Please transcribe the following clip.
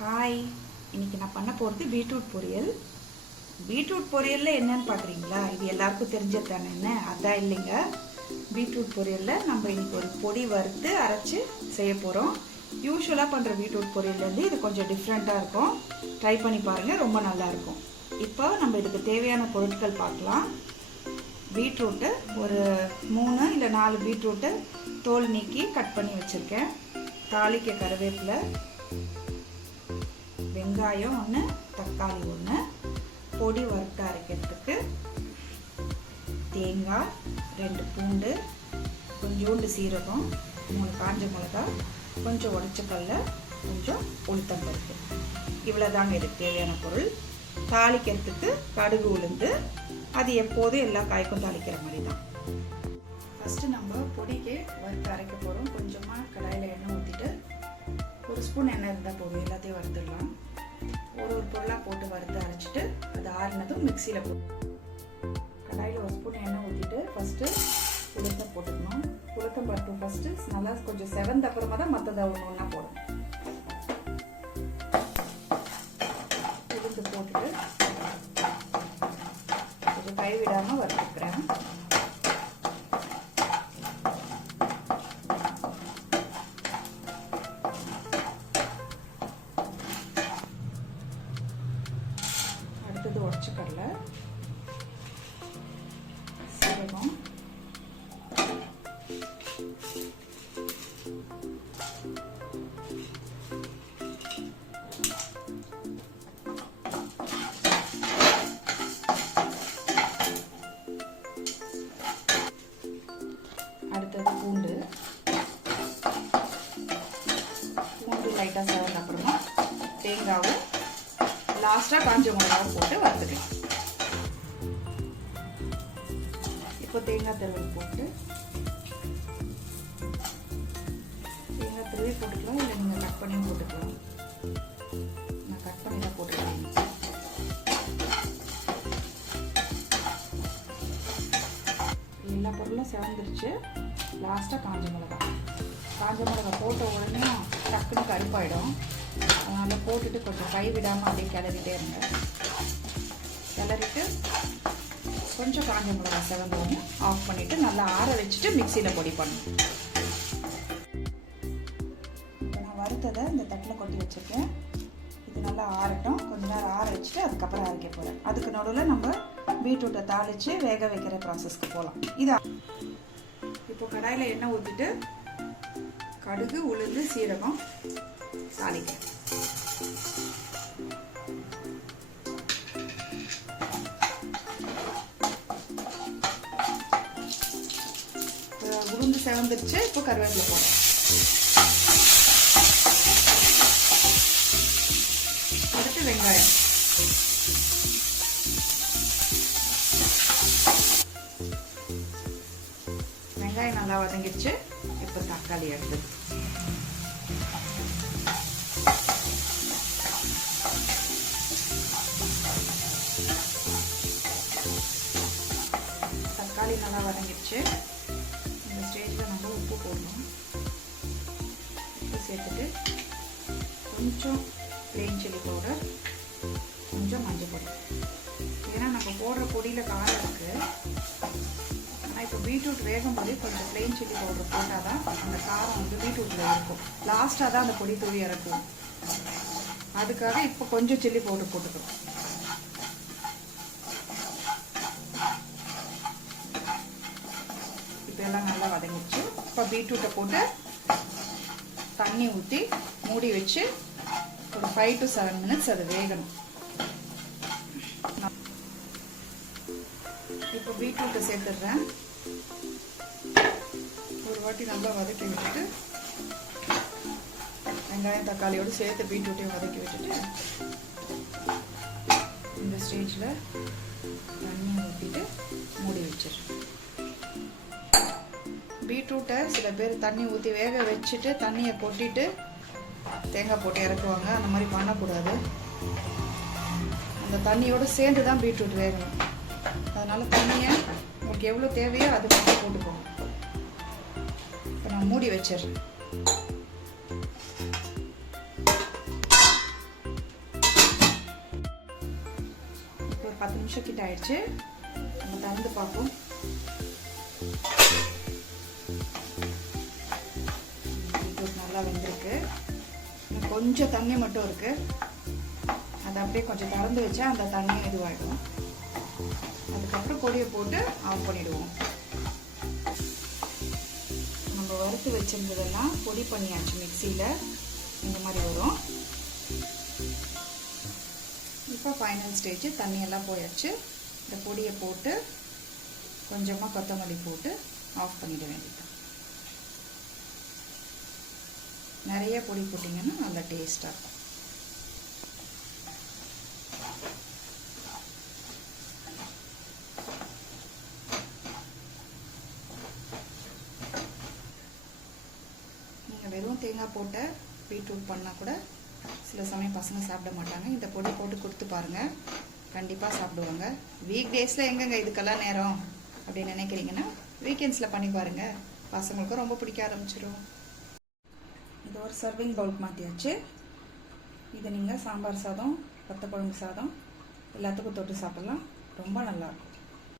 Hi, இன்னைக்கு நான் பண்ண போகிறது பீட்ரூட் பொரியல். பீட்ரூட் பொரியலில் என்னன்னு பார்க்குறீங்களா? இது எல்லாருக்கும் தெரிஞ்சது தானே. என்ன அதான் இல்லைங்க. பீட்ரூட் பொரியலில் நம்ம இன்னைக்கு ஒரு பொடி வறுத்து அரைச்சி செய்ய போகிறோம். யூஸ்வலாக பண்ணுற பீட்ரூட் பொரியல்லேருந்து இது கொஞ்சம் டிஃப்ரெண்ட்டாக இருக்கும். ட்ரை பண்ணி பாருங்கள், ரொம்ப நல்லாயிருக்கும். இப்போ நம்ம இதுக்கு தேவையான பொருட்கள் பார்க்கலாம். பீட்ரூட்டு ஒரு 3 இல்லை 4 பீட்ரூட்டு தோல் நீக்கி கட் பண்ணி வச்சுருக்கேன். தாளிக்க கருவேப்பிலை, வெங்காயம் 1, தக்காளி 1, பொடி வறுத்து அரைக்கிறதுக்கு தேங்காய், 2 பூண்டு, கொஞ்சோண்டு சீரகம், 3 காஞ்ச மிளகா, கொஞ்சம் உடைச்சக்கல்ல, கொஞ்சம் உளுத்தம்பருப்பு. இவ்வளோதாங்க இதுக்கு தேவையான பொருள். தாளிக்கிறதுக்கு கடுகு, உளுந்து, அது எப்போதும் எல்லா காய்க்கும் தாளிக்கிற மாதிரி தான். ஃபஸ்ட்டு நம்ம பொடிக்கு வறுத்து அரைக்க போகிறோம். கொஞ்சமாக கடாயில் எண்ணெய் ஊற்றிட்டு 1 ஸ்பூன் எண்ணெய் இருந்தால் போதும். எல்லாத்தையும் வறுத்துடலாம். ஒரு பொருளாக போட்டு வறுத்து அரைச்சிட்டு அது ஆறினதும் மிக்சியில் போட்டு கடாயில் 1 ஸ்பூன் எண்ணெய் ஊற்றிட்டு ஃபஸ்ட்டு உளுத்தம் போட்டுக்கணும். உளுத்தம் பருப்பு ஃபஸ்ட்டு நல்லா கொஞ்சம் செவந்த அப்புறமா தான் மற்றதை ஒன்றா போடணும். உளுந்து போட்டுட்டு கொஞ்சம் கை விடாமல் வறுத்துக்கிறேன். அடுத்தது உடைச்சக்கடலை, சீரகம், அடுத்தது பூண்டு லைட்டாக செவந்த அப்புறமா தேங்காவும் லாஸ்ட்டாக காஞ்ச மிளகாவும் போட்டு வறுத்துக்கலாம். இப்போ தேங்காய் துருவல் போட்டு தேங்காய் துருவி போட்டுக்கலாம், இல்லை நீங்கள் கட் பண்ணி போட்டுக்கலாம். நான் கட் பண்ணி தான் போட்டுக்கலாம். எல்லா பொருளும் செவந்துருச்சு. லாஸ்ட்டாக காஞ்ச மிளகா போட்ட உடனே டக்குன்னு கருப்பாயிடும். அதனால் போட்டுட்டு கொஞ்சம் கை விடாமல் அப்படியே கிளறிட்டே இருங்க. கிளறிட்டு கொஞ்சம் காஞ்ச மிளகா செவந்தோன்னு ஆஃப் பண்ணிவிட்டு நல்லா ஆற வச்சுட்டு மிக்சியில் பொடி பண்ணணும். இப்போ நான் வறுத்ததை இந்த தட்டில் கொட்டி வச்சுருக்கேன். இது நல்லா ஆறட்டும். கொஞ்ச நேரம் ஆற வச்சுட்டு அதுக்கப்புறம் அரைக்க போகிறேன். அதுக்கு நடுவில் நம்ம பீட்ரூட்டை தாளித்து வேக வைக்கிற ப்ராசஸ்க்கு போகலாம். இது இப்போ கடாயில் எண்ணெய் ஊற்றிட்டு கடுகு, உளுந்து, சீரகம் தாளிக்க. உளுந்து செவந்துருச்சு. இப்போ கருவேப்பிலை போடுறேன். அடுத்து வெங்காயம், வெங்காயம் நல்லா வதங்கிடுச்சு. இப்போ தக்காளி எடுத்து நல்லா வதங்கிடுச்சு. இந்த ஸ்டேஜில் நம்ம உப்பு போடணும். உப்பு சேர்த்துட்டு கொஞ்சம் பிளெயின் சில்லி பவுடர், கொஞ்சம் மஞ்சள் பொடி. ஏன்னா நம்ம போடுற பொடியில் காரம் இருக்குது. ஆனால் இப்போ பீட்ரூட் வேகும் போது கொஞ்சம் பிளெயின் சில்லி பவுடர் போட்டால் தான் அந்த காரம் வந்து பீட்ரூட்டில் இருக்கும். லாஸ்ட்டாக தான் அந்த பொடி தூவி இறக்கும். அதுக்காக இப்போ கொஞ்சம் சில்லி பவுடர் போட்டுக்கிறோம். எல்லாம் நல்லா வதங்கிடுச்சு. இப்போ பீட்ரூட்டை போட்டு தண்ணி ஊற்றி மூடி வச்சு ஒரு 5 to 7 minutes அது வேகணும். இப்போ பீட்ரூட்டை சேர்த்துடுறேன். ஒரு வாட்டி நல்லா வதக்கி விட்டுட்டு வெங்காயம் தக்காளியோடு சேர்த்து பீட்ரூட்டையும் வதக்கி விட்டுட்டு இந்த ஸ்டேஜில் தண்ணி ஊற்றிட்டு மூடி வச்சிடுறேன். பீட்ரூட்டை சில பேர் தண்ணி ஊற்றி வேக வச்சுட்டு தண்ணியை கொட்டிட்டு தேங்காய் போட்டு இறக்குவாங்க. அந்த மாதிரி பண்ணக்கூடாது. அந்த தண்ணியோடு சேர்ந்து தான் பீட்ரூட் வேகணும். அதனால் தண்ணியை உங்களுக்கு எவ்வளோ தேவையோ அது மட்டும் போட்டுக்கோங்க. இப்போ நான் மூடி வச்சிடுறேன். 10 நிமிஷம் கிட்ட ஆயிடுச்சு. நம்ம திறந்து பார்ப்போம். பீட்ரூட் நல்லா வெந்திருக்கு. கொஞ்சம் தண்ணி மட்டும் இருக்கு. அதை அப்படியே கொஞ்சம் திறந்து வச்சா அந்த தண்ணியும் இதுவாகிடும். அதுக்கப்புறம் பொடியை போட்டு ஆஃப் பண்ணிடுவோம். நம்ம வறுத்து வச்சிருந்ததெல்லாம் பொடி பண்ணியாச்சு. மிக்சியில் இந்த மாதிரி வரும். இப்போ ஃபைனல் ஸ்டேஜ், தண்ணியெல்லாம் போயாச்சு. இந்த பொடியை போட்டு கொஞ்சமாக கொத்தமல்லி போட்டு ஆஃப் பண்ணிட வேண்டியது. நிறைய பொடி போட்டிங்கன்னா நல்லா டேஸ்ட்டாக இருக்கும். நீங்கள் வெறும் தேங்காய் போட்ட பீட்ரூட் பண்ணால் கூட சில சமயம் பசங்க சாப்பிட மாட்டாங்க. இந்த பொடி போட்டு கொடுத்து பாருங்கள், கண்டிப்பாக சாப்பிடுவாங்க. வீக் டேஸில் எங்கெங்க இதுக்கெல்லாம் நேரம் அப்படின்னு நினைக்கிறீங்கன்னா வீக்கெண்ட்ஸில் பண்ணி பாருங்கள், பசங்களுக்கும் ரொம்ப பிடிக்க ஆரம்பிச்சிடும். இது ஒரு சர்விங் பவுல் மாற்றியாச்சு. இதை நீங்கள் சாம்பார் சாதம், வத்தக்குழம்பு சாதம் எல்லாத்துக்கும் தொட்டு சாப்பிட்லாம். ரொம்ப நல்லாயிருக்கும்.